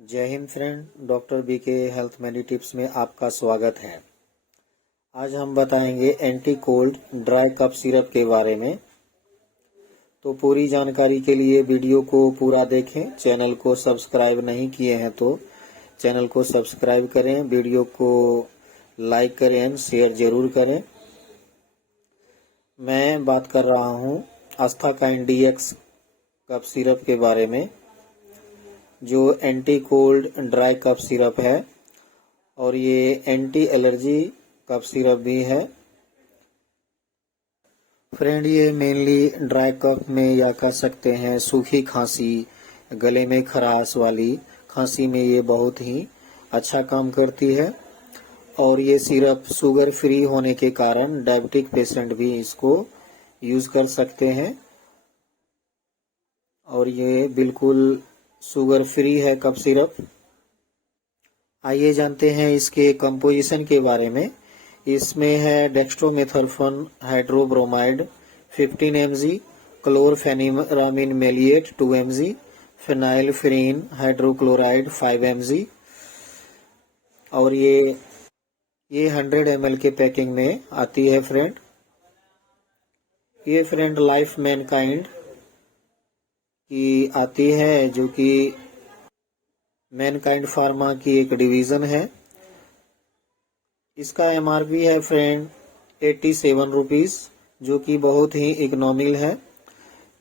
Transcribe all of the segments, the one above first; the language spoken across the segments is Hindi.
जय हिंद friend, doctor BK health medi tips में आपका स्वागत है। आज हम बताएंगे anti cold dry cough syrup के बारे में। तो पूरी जानकारी के लिए वीडियो को पूरा देखें। चैनल को सब्सक्राइब नहीं किए हैं तो चैनल को सब्सक्राइब करें, वीडियो को लाइक करें एंड शेयर जरूर करें। मैं बात कर रहा हूं आस्थाकाइन डीएक्स कफ सिरप के बारे में, जो anti cold dry cough syrup है और ये एंटी एलर्जी कफ सिरप भी है। फ्रेंड, ये मेनली ड्राई कफ में या कह सकते हैं सूखी खांसी, गले में खराश वाली खांसी में ये बहुत ही अच्छा काम करती है। और ये सिरप शुगर फ्री होने के कारण डायबिटिक पेशेंट भी इसको यूज कर सकते हैं। और ये बिल्कुल शुगर फ्री है कफ सिरप। आइए जानते हैं इसके कंपोजिशन के बारे में। इसमें है dextromethorphan hydrobromide 15 mg, chlorpheniramine maleate 2 mg, phenylephrine hydrochloride 5 mg। और ये 100 ml के पैकिंग में आती है फ्रेंड। ये फ्रेंड लाइफ मैनकाइंड की आती है, जो कि मैनकाइंड फार्मा की एक डिवीजन है। इसका एमआरपी है फ्रेंड 87 रुपीज, जो कि बहुत ही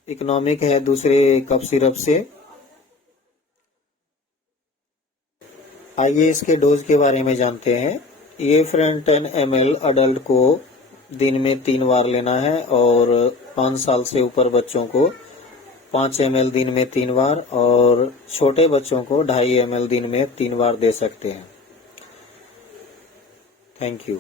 इकोनॉमिक है दूसरे कफ सिरप से। आइए इसके डोज के बारे में जानते हैं। ये फ्रेंड 10 ml अडल्ट को दिन में 3 बार लेना है और 5 साल से ऊपर बच्चों को 5 ml दिन में 3 बार और छोटे बच्चों को 2.5 ml दिन में 3 बार दे सकते हैं। Thank you.